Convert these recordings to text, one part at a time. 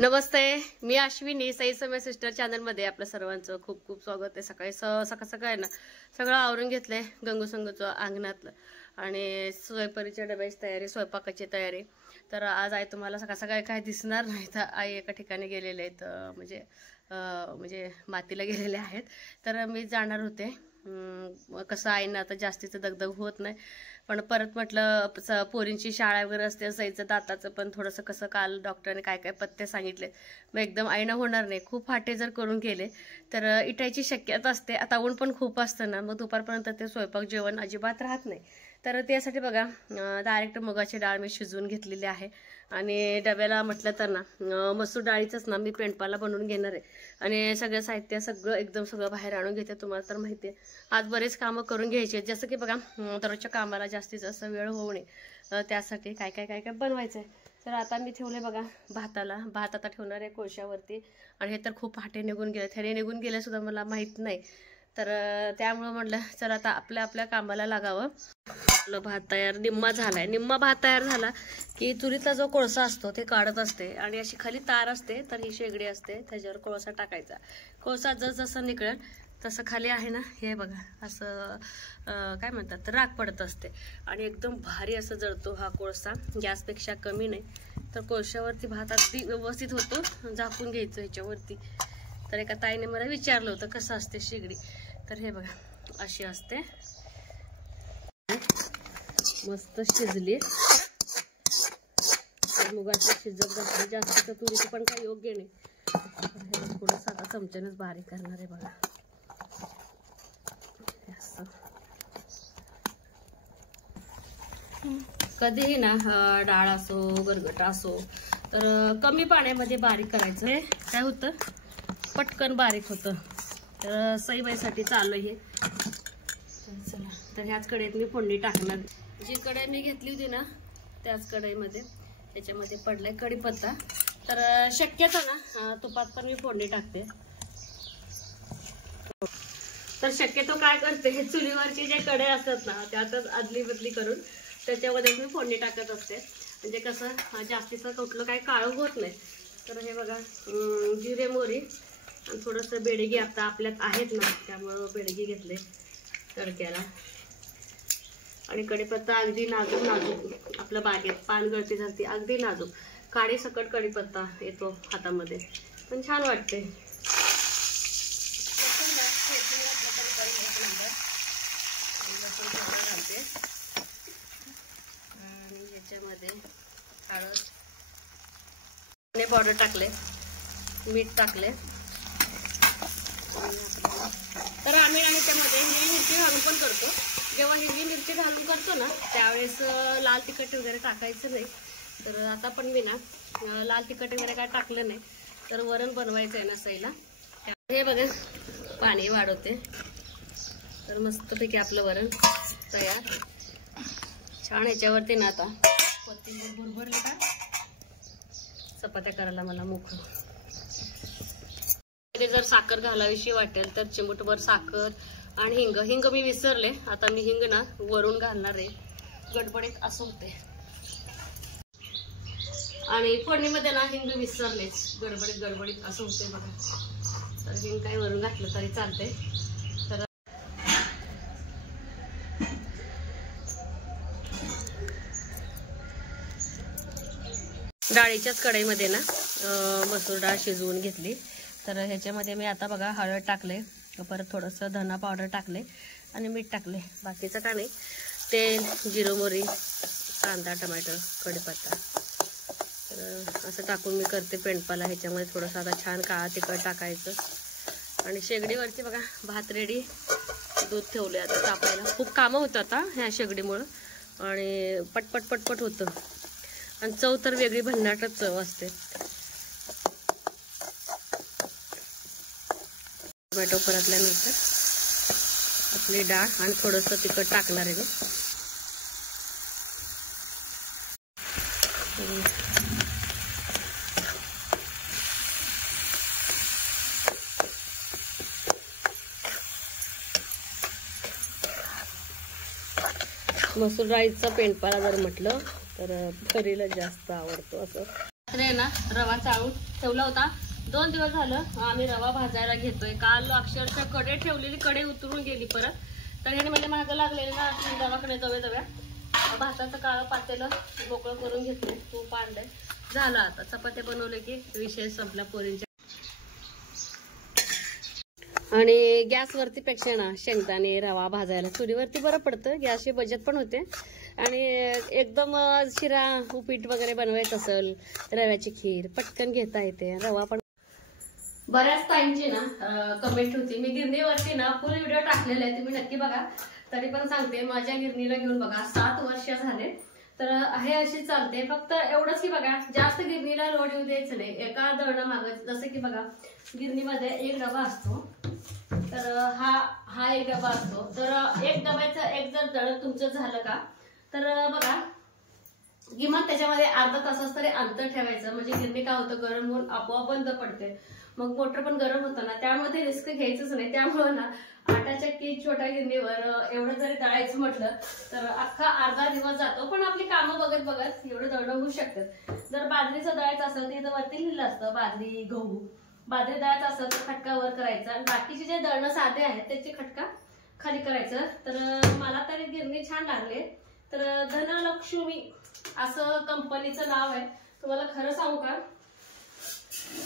नमस्ते, मी अश्विनी. सई समय sister channel मध्ये आपल्या सर्वांचं खूप खूप स्वागत आहे. सकाळी सकाळ ना सगळं आवरून घेतलंय गंगू संगूचं अंगणातलं आणि स्वयंपाकीच्या डब्याची तयारी, स्वयंपाकाची तयारी. तर आज आई तुम्हाला सकाळ सकाळी काय दिसणार नाही. तर आई एका ठिकाणी गेलेले आहेत, म्हणजे मातीला गेलेले आहेत. तर मी जाणार होते. कसं आईनं आता जास्तीचं दगदग होत नाही, पण परत म्हटलं पोरींची शाळा वगैरे असते, सईचं दाताचं पण थोडंसं कसं काल डॉक्टरने काय काय पथ्य सांगितले, मग एकदम आईनं होणार नाही. खूप फाटे जर करून गेले तर इटायची शक्यता असते. आता ऊन पण खूप असतं ना, मग दुपारपर्यंत ते स्वयंपाक जेवण अजिबात राहत नाही. तर त्यासाठी बघा डायरेक्ट मुगाची डाळ मी शिजवून घेतलेली आहे आणि डब्याला म्हटलं तर ना मसूर डाळीचंच ना मी पेंडपाला बनवून घेणार आहे. आणि सगळं साहित्य एकदम सगळं बाहेर आणून घेते. तुम्हाला तर माहिती आहे आज बरेच कामं करून घ्यायचे, जसं की बघा दररोजच्या कामाला जास्तीत जास्त वेळ होऊ नये त्यासाठी काय काय काय काय बनवायचं आहे. तर आता मी ठेवले बघा भात आता ठेवणार आहे कोळशावरती. आणि हे तर खूप पहाटे निघून गेले, त्याने निघून गेले सुद्धा मला माहीत नाही. तर त्यामुळं म्हटलं चला आता आपल्या कामाला लागावं. आपलं भात तयार निम्मा झालाय. निम्मा भात तयार झाला की चुलीतला जो कोळसा असतो ते काढत असते आणि अशी खाली तार असते, तर ही शेगडी असते, त्याच्यावर कोळसा टाकायचा. कोळसा जसं निघेल तसं खाली आहे ना, हे बघा असं काय म्हणतात राख पडत असते आणि एकदम भारी असं जळतो हा कोळसा. गॅसपेक्षा कमी नाही. तर कोळशावरती भात अगदी व्यवस्थित होतो. झाकून घ्यायचं ह्याच्यावरती. तर एका ताईने मला विचारलं होतं कसं असते शेगडी, तर हे बघा अशी असते. मस्त शिजली. मुगाची शिजत घातली, जास्त तुरीची पण काही योग्य नाही. थोडं साधा चमच्यानेच बारीक करणार आहे बघा. कधीही ना डाळ असो गरगटा असो तर कमी पाण्यामध्ये बारीक करायचं. हे काय होतं पटकन बारीक होतं. तर सईबाईसाठी चालू आहे. चला तर ह्याच कढईत मी फोडणी टाकणार. जी कढई मी घेतली होती ना त्याच कढईमध्ये त्याच्यामध्ये पडलाय कढीपत्ता. तर शक्यतो ना तुपात पण मी फोडणी टाकते. तर शक्यतो काय करते, हे चुलीवरची जे कढई असतात ना त्यातच आदली बदली करून त्याच्यामध्ये मी फोडणी टाकत असते. म्हणजे कसं जास्तीचं कुठलं काय काळं होत नाही. तर हे बघा जिरे मोहरी आणि थोडंसं बेडगी आता आपल्यात आहेत ना, त्यामुळं बेडगी घेतले तडक्याला. आणि कढीपत्ता अगदी नाजूक आपल्या बागेत पान गळती झाली अगदी नाजूक काळी सकट कढीपत्ता येतो हातामध्ये, पण छान वाटते. आणि याच्यामध्ये हळद पावडर टाकले, मीठ टाकले. तर आम्ही आणि त्यामध्ये हिरवी मिरची घालून पण करतो. जेव्हा हिरवी मिरची घालून करतो ना त्यावेळेस लाल तिखट वगैरे टाकायचं नाही. तर आता पण मी ना लाल तिखट वगैरे काय टाकलं नाही. तर वरण बनवायचं आहे ना सईला. हे बघा पाणी वाढवते. तर मस्तपैकी आपलं वरण तयार. छान. ह्याच्यावरती ना आता कोथिंबीर भरभरली का चपात्या करायला मला मोकळं. जर साखर घालावीशी वाटेल तर चिमूटभर साखर आणि हिंग मी विसरले. आता मी हिंग ना वरून घालणार आहे. गडबडीत असं होते आणि फोडणीमध्ये ना हिंग विसरलेच. गडबडीत असं होते बघा. तर हिंग काय वरून घातलं तरी चालते. तर डाळीच्याच कढईमध्ये ना मसूर डाळ शिजवून घेतली. तर ह्याच्यामध्ये मी आता बघा हळद टाकले, परत थोडंसं धना पावडर टाकले आणि मीठ टाकले. बाकीचं का नाही, तेल, जिरं मोहरी, कांदा, टमाटर, कढीपत्ता. तर असं टाकून मी करते पेंडपाला. ह्याच्यामध्ये थोडंसं आता छान काळा तिखट टाकायचं. आणि शेगडीवरती बघा भात रेडी. दूध ठेवले आता तापायला. खूप कामं होतं आता ह्या शेगडीमुळं आणि पटपट होतं. आणि चव तर वेगळी भन्नाटच चव असते. टोमॅटो परतल्यानंतर आपली डाळ आणि थोडंसं तिखट टाकणार आहे. मसूर डाळीचा पेंडपाला जर म्हटलं तर परीला जास्त आवडतो. असं रात्री ना रवा चाळून ठेवला होता, 2 दिवस झालं आम्ही रवा भाजायला घेतोय. काल अक्षरशः कडे ठेवलेली कडे उतरून गेली परत. तर ह्याने म्हणजे महाग लागलेले ना रवाकडे जवळ भाताचं काळं पातेलं मोकळं करून घेतलं, तूप आणलंय, झालं. आता चपात्या बनवले की विषय संपला पोरींच्या. आणि गॅसवरती पेक्षा ना शेंगदाणे रवा भाजायला चुलीवरती बरं पडतं, गॅसची बचत पण होते. आणि एकदम शिरा उपीट वगैरे बनवायचं असेल, रव्याची खीर पटकन घेता येते. रवा पण बऱ्याच टाइमची ना कमेंट होती, मी गिरणीवरती ना फुल व्हिडिओ टाकलेला आहे, तुम्ही नक्की बघा. तरी पण सांगते, माझ्या गिरणीला घेऊन बघा 7 वर्ष झाले. तर हे अशी चालते. फक्त एवढंच की बघा, जास्त गिरणीला लोड येऊ द्यायचं नाही. एका दळणं मागायचं. जसं की बघा, गिरणीमध्ये एक डबा असतो, तर हा एक डबा असतो. तर एक डब्याचं एक जर दळण तुमचं झालं का, तर बघा किमान त्याच्यामध्ये अर्धा तासाच तरी अंतर ठेवायचं. म्हणजे गिरणी काय होतं, गरम होऊन आपोआप बंद पडते, मग मोटर पण गरम होतं ना, त्यामुळे रिस्क घ्यायचंच नाही. त्यामुळे ना 8 चक्की छोट्या गिरणीवर एवढं जरी दळायचं म्हटलं तर अख्खा अर्धा दिवस जातो. पण आपली कामं बघत बघत एवढं दळणं होऊ शकतात. जर बाजरीचं दळायचं असेल तर इथं वरती लिहिलं असतं बाजरी गहू. बाजरी दळायचं असेल तर खटका वर करायचा, बाकीचे जे दळणं साधे आहेत त्याचे खटका खाली करायचं. तर मला तरी गिरणी छान लागले. तर धनलक्ष्मी असं कंपनीचं नाव आहे. तुम्हाला खरं सांगू का,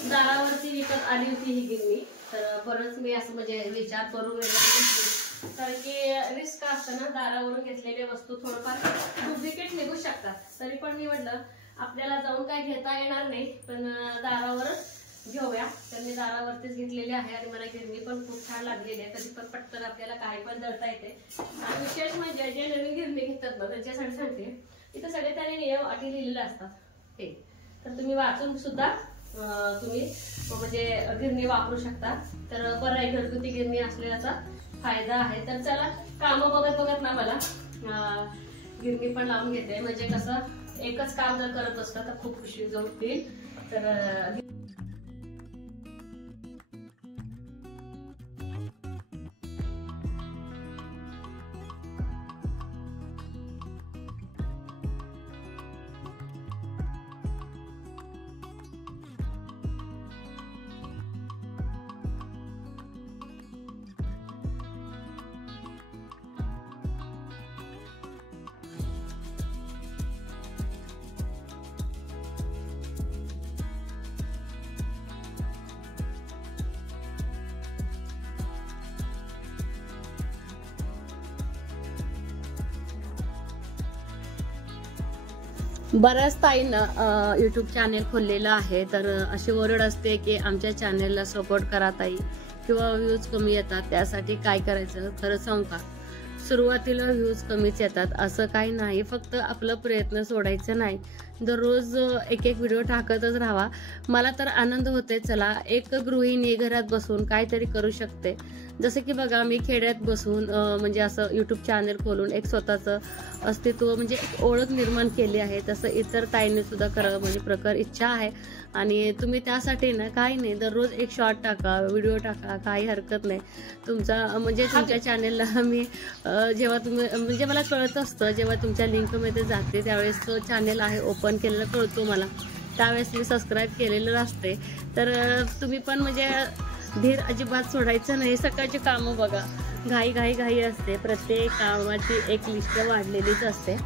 दारावरती विकत आली होती ही गिरणी. तर बरंच मी असं म्हणजे विचार करून वगैरे, कारण की रिस्क असतं ना, दारावरून घेतलेल्या वस्तू थोडंफार डुप्लिकेट निघू शकतात. तरी पण मी म्हटलं आपल्याला जाऊन काय घेता येणार नाही, पण दारावरच घेऊया. तर मी दारावरतीच घेतलेली आहे. आणि मला गिरणी पण खूप छान लागलेली आहे. कधी पण पटकन आपल्याला काही पण दळता येते. आणि विशेष म्हणजे जे नवीन गिरणी घेतात ना, त्यांच्यासाठी सांगते, इथं सगळे त्याने नियम अटी लिहिलेले असतात हे. तर तुम्ही वाचून सुद्धा तुम्ही म्हणजे गिरणी वापरू शकता. तर बरं आहे, घरगुती गिरणी असल्याचा फायदा आहे. तर चला, कामं बघत बघत ना मला गिरणी पण लावून घेते. म्हणजे कसं एकच काम जर करत असतं तर खूप खुशी होईल. तर बऱ्याच ताईंना युट्यूब चॅनेल खोललेलं आहे. तर अशी ओरड असते की आमच्या चॅनेलला सपोर्ट करा ताई, किंवा व्ह्यूज कमी येतात, त्यासाठी काय करायचं. खरं सांगू का, सुरुवातीला व्ह्यूज कमीच येतात असं काही नाही. फक्त आपला प्रयत्न सोडायचा नाही. दररोज एक एक व्हिडिओ टाकतच राहावा. मला तर आनंद होते, चला एक गृहिणी घरात बसून काहीतरी करू शकते. जसं की बघा, मी खेड्यात बसून म्हणजे असं यूट्यूब चॅनल खोलून एक स्वतःचं अस्तित्व म्हणजे एक ओळख निर्माण केली आहे. तसं इतर ताईंनी सुद्धा करावं म्हणजे प्रकार इच्छा आहे. आणि तुम्ही त्यासाठी ना काही नाही, दररोज एक शॉर्ट टाका, व्हिडिओ टाका, काही हरकत नाही. तुमचा म्हणजे तुमच्या चॅनेलला मी जेव्हा तुम्ही म्हणजे मला कळत असतं, जेव्हा तुमच्या लिंकमध्ये जाते त्यावेळेस तो चॅनेल आहे ओपन केलेला कळतो मला, त्यावेळेस मी सबस्क्राईब केलेलं असते. तर तुम्ही पण म्हणजे धीर अजिबात सोडायचं नाही. सकाळची कामं बघा, घाई घाई घाई असते, प्रत्येक कामाची एक लिस्ट वाढलेलीच असते.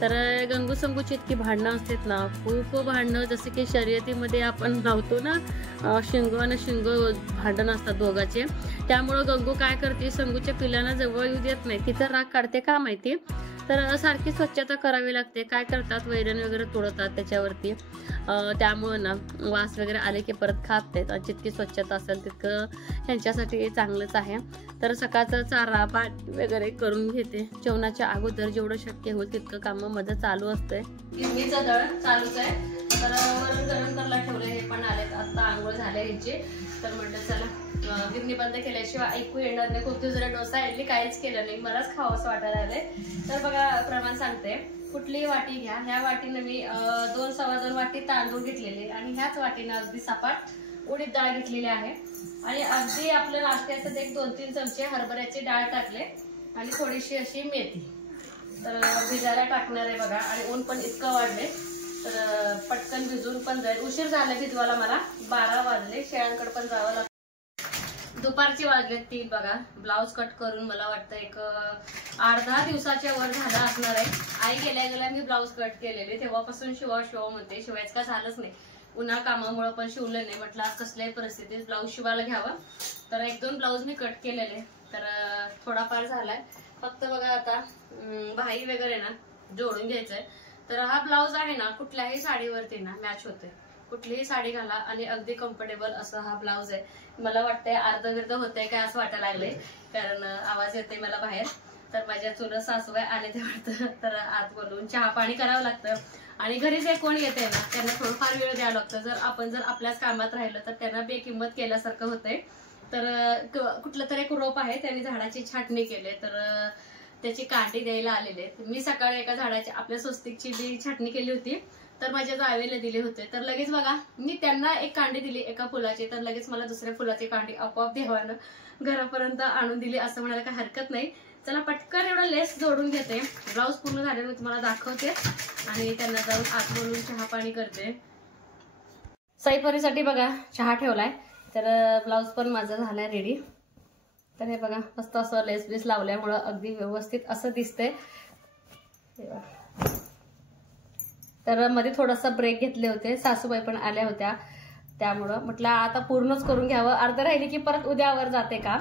तर गंगू संगूची इतकी भांडणं असतात ना, खूप भांडणं. जसे की शर्यतीमध्ये आपण धावतो ना, शिंगो आणि शिंगो भांडण असतात दोघांचे. त्यामुळं गंगू काय करते, संगूच्या पिल्लांना जवळ येऊ देत नाही. तिथं राग काढते का माहिती. तर सारखी स्वच्छता करावी लागते. काय करतात, वैरण वगैरे तोडतात त्याच्यावरती. त्यामुळं ना वास वगैरे आले की परत खात नाहीत. जितकी स्वच्छता असेल तितकं त्यांच्यासाठी चांगलंच आहे. तर सकाळचा चारा पाणी वगैरे करून घेते. जेवणाच्या अगोदर जेवढं शक्य होईल तितकं कामं मध्ये चालू असतंय. गिरणीचं दळण चालूच आहे. तर वरण गरम करायला ठेवलं, हे पण आलेत आता, आंघोळ झाले ह्याचे. तर म्हटलं चला गिरणी बंद केल्याशिवाय ऐकू येणार नाही. खूप दिवस डोसा इडली काहीच केलं नाही, मलाच खावंसं वाटायला लागले. तर बघा प्रमाण सांगते, कुठलीही वाटी घ्या. ह्या वाटीनं मी 2 सव्वा 2 वाटी तांदूळ घेतलेले, आणि ह्याच वाटीनं अगदी सपाट उडीद डाळ घेतलेली आहे. आणि अगदी आपलं नाश्त्याचं एक 2-3 चमचे हरभऱ्याची डाळ टाकले, आणि थोडीशी अशी मेथी. तर भिजायला टाकणार आहे बघा. आणि ऊन पण इतकं वाढले, तर पटकन भिजून पण जाईल. उशीर झाला भिजवायला मला, 12 वाजले. शेळ्यांकडे पण जावं लागतं. दुपारचे वाजले 3 बघा. ब्लाऊज कट करून मला वाटतं एक 8-10 दिवसाच्या वर झाला असणार आहे. आई गेल्या गेल्या मी ब्लाऊज कट केलेले, तेव्हापासून शिवाव म्हणते. शिवायचं काय झालंच नाही, उन्हा कामामुळे पण शिवलं नाही. म्हटलं आज कसल्याही परिस्थितीत ब्लाऊज शिवायला घ्यावा. तर 1-2 ब्लाऊज मी कट केलेले, तर थोडाफार झालाय. फक्त बघा आता भाई वगैरे ना जोडून घ्यायचंय. तर हा ब्लाऊज आहे ना कुठल्याही साडीवरती ना मॅच होते. कुठलीही साडी घाला आणि अगदी कम्फर्टेबल असा हा ब्लाऊज आहे. मला वाटतंय अर्धविर्ध होतंय काय असं वाटायला लागलंय, कारण आवाज येते मला बाहेर. तर माझ्या चुलत सासूबाई आले ते वाटतं, तर आत बोलून चहा पाणी करावं लागतं. आणि घरी जे कोण येते ना त्यांना थोडंफार वेळ द्यावं लागतं. जर आपण आपल्याच कामात राहिलं तर त्यांना बेकिंमत केल्यासारखं होतंय. तर कुठलं तरी एक रोप आहे, त्यांनी झाडाची छाटणी केली, तर त्याची कांडी द्यायला आलेले. मी सकाळी एका झाडाची आपल्या स्वस्तिकची बी छाटणी केली होती, तर माझ्या जावेला दिले होते. तर लगेच बघा मी त्यांना एक कांडी दिली एका फुलाची, तर लगेच मला दुसऱ्या फुलाची कांडी आपोआप देवानं घरापर्यंत आणून दिली, असं म्हणायला काही हरकत नाही. चला पटकन एवढा लेस जोडून घेते. ब्लाऊज पूर्ण झाल्यावर मी तुम्हाला दाखवते आणि त्यांना जाऊन आत बोलून चहा पाणी करते. सईपरीसाठी बघा चहा ठेवलाय, तर ब्लाऊज पण माझा झालाय रेडी. तर हे बघा मस्त असं लेस बीस लावल्यामुळं अगदी व्यवस्थित असं दिसतंय. तर मध्ये थोडासा ब्रेक घेतले होते, सासूबाई पण आल्या होत्या, त्यामुळं म्हटलं आता पूर्णच करून घ्यावं. अर्ध राहिली की परत उद्यावर जाते का.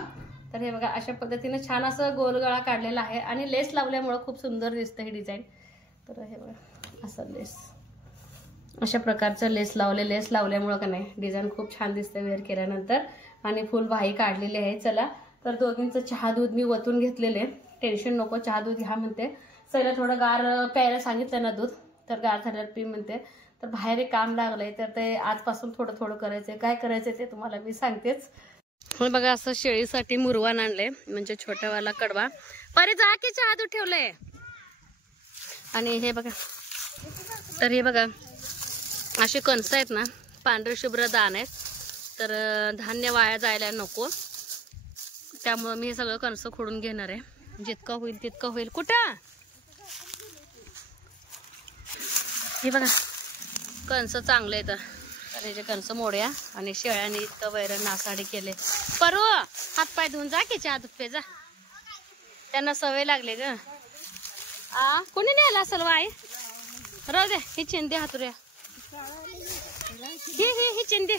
तर हे बघा अशा पद्धतीने छान असं गोलगळा काढलेला आहे आणि लेस लावल्यामुळं खूप सुंदर दिसतं ही डिझाईन. तर हे बघा असं लेस, अशा प्रकारचं लेस लावले. लेस लावल्यामुळं का नाही डिझाईन खूप छान दिसते वेअर केल्यानंतर. आणि फुल भाई काढलेली आहे. चला तर दोघींचं चहा दूध मी वतून घेतलेले. टेन्शन नको, चहा दूध घ्या म्हणते. सैला थोडं गार प्यायला सांगितलं ना दूध, तर गार झाल्यावर पी म्हणते. तर बाहेर एक काम लागलंय, तर ते आजपासून थोडं थोडं करायचंय. काय करायचंय ते तुम्हाला मी सांगतेच. बघा असं शेळीसाठी मुरवान आणलंय, म्हणजे छोटावाला कडवा. परे जा की चहा दूध ठेवलंय. आणि हे बघा, तर हे बघा असे कणस आहेत ना, पांढरे शुभ्र दाण आहेत. तर धान्य वाया जायला नको, त्यामुळे मी हे सगळं कणस खोडून घेणार आहे. जितकं होईल तितकं होईल. कुठं हे बघा कणस चांगले आहेत, तर हे जे कणस मोड्या. आणि शेळ्याने इतकं वैरण नासाडी केले. परू हातपाय धुवून जा की चहा दूध पे जा, त्यांना सवय लागले ग. कोणी न्यायला असेल वाय, राहू दे. ही चिंदी हातुऱ्या, ही चिंदी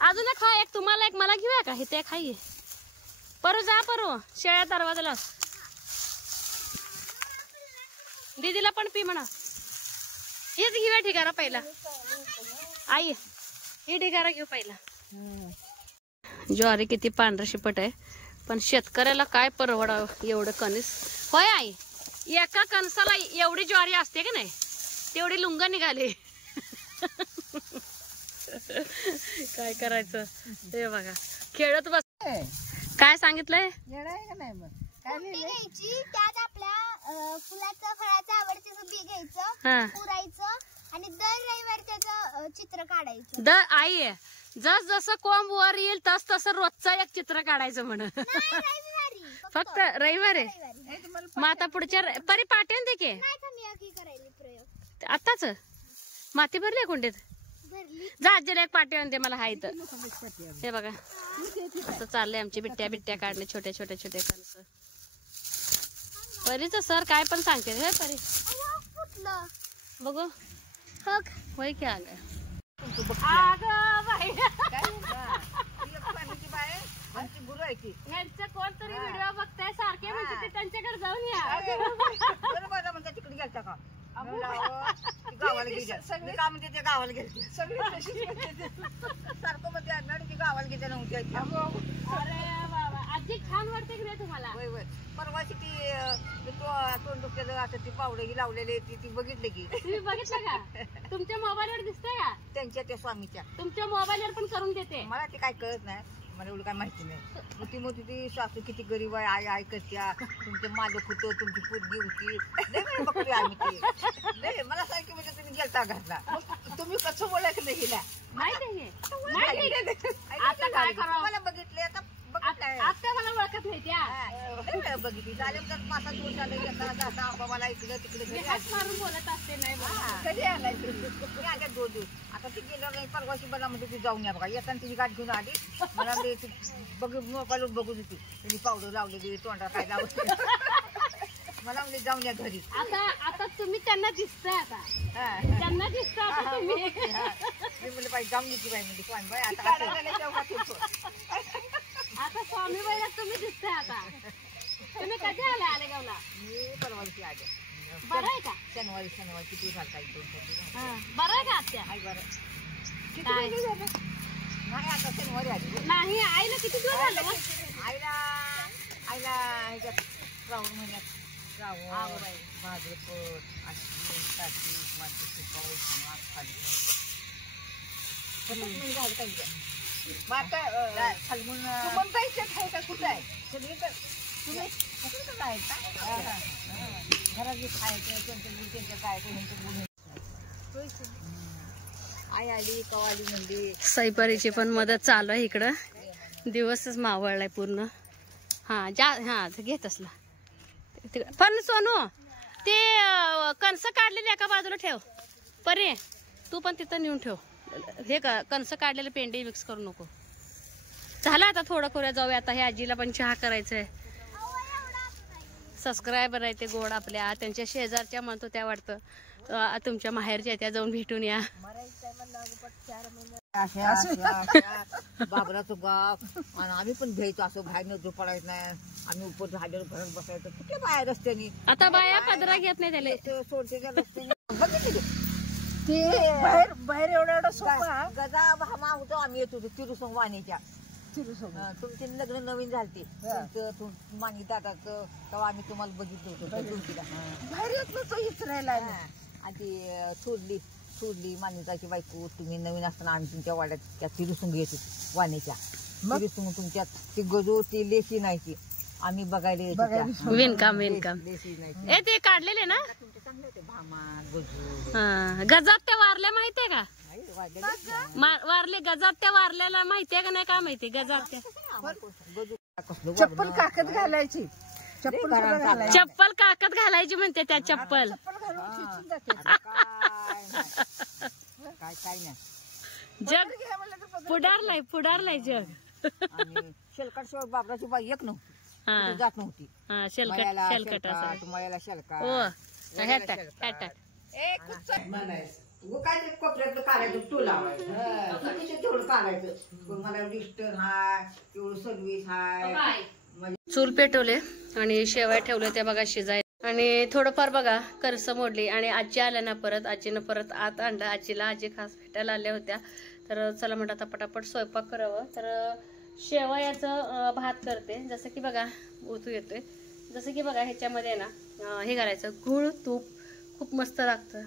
अजून खा. एक तुम्हाला एक मला घेऊया का, हे ते खाई. परू जा, परू शेळ्या दरवाजाला. दीदीला पण पी म्हणा. हेच घेऊया ढिगारा पहिला. आई ही ढिगारा घेऊ पहिला. ज्वारी किती पांढरा शिपट आहे, पण शेतकऱ्याला काय परवडावं एवढं कणीस. होय आई, एका कणसाला एवढी ज्वारी असते की नाही, तेवढी लुंग निघाली. काय करायचं ते बघा, खेळत बस. काय सांगितलंय त्यात आपल्या फुलाचं फळाचं आवडतं बी घ्यायचं, पुरायचं आणि दर रविवारी त्याचं चित्र काढायचं. दर आई जस जसं कोंब वर येईल तस तसं रोजचं एक चित्र काढायचं म्हण. फक्त रविवारी. मग आता पुढच्या परी पाठवून दे की. आताच माती भरली कुंडीत. जा आजीला एक पाठवून दे मला. हा इथं हे बघा असं चाललंय आमची बिट्ट्या बिट्ट्या काढणे, छोटे छोटे छोटे कणस. परीच सर काय पण सांगते हे परी. बघू होय की आलं. कोणतरी व्हिडिओ बघताय सारखे म्हणते त्यांच्याकडे जाऊन या. तिकडे गेलता का गावाला गेल्या, सगळे काम म्हणते ते गावाला गेले. सगळे सारखं म्हणते आजी गावाला गेल्या नव्हत्या. अरे बाबा आजी छान वाटते की नाही तुम्हाला. होय होय. परवाची ती तोंड दुखल्याचं असं ती पावडे लावलेली ती बघितली की. तुम्ही बघितलं का? तुमच्या मोबाईलवर दिसतंय का? त्यांच्या त्या स्वामीच्या तुमच्या मोबाईलवर पण करून देते. मला ते काय कळत नाही, मला एवढं काय माहिती नाही. मग ती मोठी ती सासू किती गरीब आहे, आई आई करत्या, तुमचे मालक होतं, तुमची पोरगी होती. नाही बघतोय आम्ही ते. नाही मला सांग की म्हणजे तुम्ही गेलता घरला, तुम्ही कसं बोलायचं नाही हिला. आता काय करावं. मला बघितले आता काय? आत्या मला ओळखत नाही त्या लय वेळा बघितली चालेल तर 5-7 दिवस आले येता जाता आबा मला इकडे तिकडे घरी हात मारून बोलत असते नाही हा, कधी आलाय तू? मी आल्या 2 दिवस आता ती गेल्यावर नाही परवाशी मला म्हणते तू जाऊन या बघा येताना तिची गाठ घेऊन आली मला बघ मोबाईलवर बघत होती त्यांनी पावडर लावलेली तोंडात काय लावलं मला म्हणजे जाऊन या घरी आता तुम्ही त्यांना दिसताय आता हा. त्यांना दिसता आता तुम्ही मी म्हणलं बाई जाऊन येते बाई म्हणजे स्वामी बाई आता आता स्वामी बाईला तुम्ही दिसताय आता तुम्ही कधी आले आलेगावला मी परवाशी आले बरं आहे का शनिवारी किती झाला 2-4 दिवस बरं आहे का आत्या हाय बरं किती काय? दिवस झाले? नाही आता शनिवारी आली नाही आईला किती दिवस झालं मग? आईला ह्याच्यात श्रावण महिन्यात श्रावण भाद्रपद आश्विन कार्तिक मार्गशीर्ष पौष माघ फाल्गुन महिने झाले काही फाल्गुन आहे का कुठं आहे सगळी तर तुम्ही कुठं काय घरात जे खायचं त्यांच्या खायचं ह्यांचं आई आली कवाली म्हणली सईपरीची पण मदत चालू आहे इकडं दिवसच मावळलाय पूर्ण हा घेत असला पण सोनू ते कणस काढलेले एका बाजूला ठेव परे तू पण तिथं नेऊन ठेव हे का कणस काढलेले पेंडी मिक्स करू नको झालं आता थोडं करूया जाऊया आता हे आजीला पण चहा करायचंय सबस्क्रायबर आहे ते गोड आपल्या त्यांच्या शेजारच्या म्हणतो त्या वाटतं तुमच्या माहेरच्या त्या जाऊन भेटून या बाबराचं गाव आणि आम्ही पण घ्यायचो असं बाहेर न पडायचं नाही आम्ही उपर झाल्यावर घरात बसायचं कुठल्या बाहेर रस्त्याने आता बाया पदरा घेत नाही त्याला सोडते त्या रस्त्याने बघितले ते बाहेर एवढा सोपा गजा भामा होतो आम्ही येत होतो तिरुसंग वाणीच्या तुमचे लग्न नवीन झालते तुमचं मानी दादाचं तेव्हा आम्ही तुम्हाला बघितलं होतं तुमचीला बाहेर येत नव्हतं इचरायला आणि ती सोडली मानिताची बायको तुम्ही नवीन असताना आम्ही तुमच्या वाड्यात त्या तिरुसंग येत होतो वाणीच्या तिरुसंग तुमच्यात ती गजो ती लेशी नाही ती आम्ही बघायला येत होत्या. विणकाम लेशी नाही ए ते काढलेले ना तुमचे चांगले होते भामा गजू गजात त्या वारल्या माहितीये का नाही, वाढलेले. वारले गजात त्या वारल्याला माहितीये का नाही का माहिती गजात त्या गजू कसलं चप्पल काकत घालायची चप्पल सुद्धा घालायची चप्पल काकत घालायची म्हणते त्या चप्पल चप्पल घालून खेचून जाते काय नाही जग पुढारलाय जग आणि शेलकाट शिवाय बाबराची बाई एक नव्हती हा ती जात नव्हती हा शेलकट मयाला शेलकट असं शेलकाट, मयाला शेलकाट, हो मयाला हॅटॅक शेलकाट. हॅटॅक उगं काय ते कोपऱ्यातलं काढायचं तू लावायचं सगळीचं तेवढं काढायचं पण मला डिस्टर हाय तेवढं सर्व्हिस हाय चूल पेटवले आणि शेवया ठेवले त्या बघा शिजाय आणि थोडंफार बघा करस मोडली आणि आजी आल्या ना परत आजीनं परत आत आणलं आजीला आजी खास भेटायला आल्या होत्या तर चला म्हणतात आता पटापट स्वयंपाक करावं तर शेवयाचं भात करते जसं की बघा ओतू येतोय जसं की बघा ह्याच्यामध्ये ना हे घालायचं गूळ तूप खूप मस्त लागतं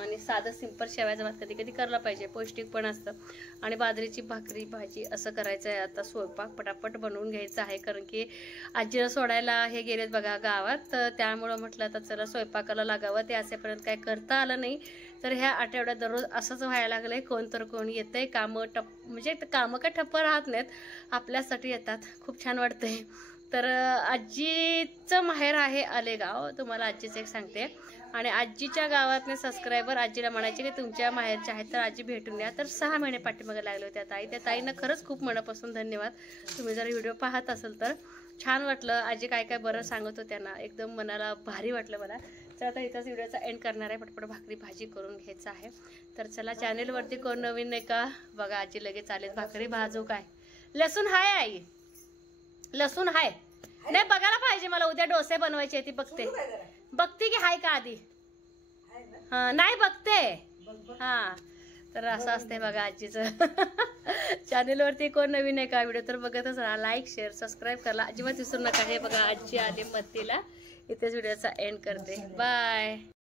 आणि साधं सिंपल शेवयाचा भात कधी कधी करायला पाहिजे पौष्टिक पण असतं आणि बाजरीची भाकरी भाजी असं करायचं आहे आता स्वयंपाक पटापट बनवून घ्यायचं आहे कारण की आजीला सोडायला हे गेलेत बघा गावात तर त्यामुळं म्हटलं आता चला स्वयंपाकाला लागावं ते असेपर्यंत काय करता आलं नाही तर ह्या आठवड्यात दररोज असंच व्हायला लागलंय कोण तर कोण येतंय कामं म्हणजे कामं काय ठप्प राहत नाहीत आपल्यासाठी येतात खूप छान वाटतंय तर आजीचं माहेर आहे आलेगाव तुम्हाला आजीचं एक सांगते आणि आजीच्या गावातले सबस्क्रायबर आजीला म्हणायचे की तुमच्या माहेरच्या आहेत तर आजी भेटून या तर 6 महिने पाठीमागे लागले होते त्या ताईनं खरंच खूप मनापासून धन्यवाद तुम्ही जर व्हिडिओ पाहत असेल तर छान वाटलं आजी काय काय बरं सांगत होत्या ना एकदम मनाला भारी वाटलं मला तर आता इथंच व्हिडिओचा एंड करणार आहे पटपट भाकरी भाजी करून घ्यायचं आहे तर चला चॅनेलवरती कोण नवीन नाही का बघा आजी लगेच आलेत भाकरी भाजू काय लसूण हाय आई लसूण हाय नाही बघायला पाहिजे मला उद्या डोसे बनवायचे ती बघते की हाय का आधी हा नाही बघते हा तर असं असते बघा आजीचं चॅनेलवरती कोण नवीन आहे का व्हिडिओ तर बघतच राहा लाईक शेअर सबस्क्राईब करा अजिबात विसरू नका हे बघा आजी आली मदतीला इथेच व्हिडिओचा एंड करते बाय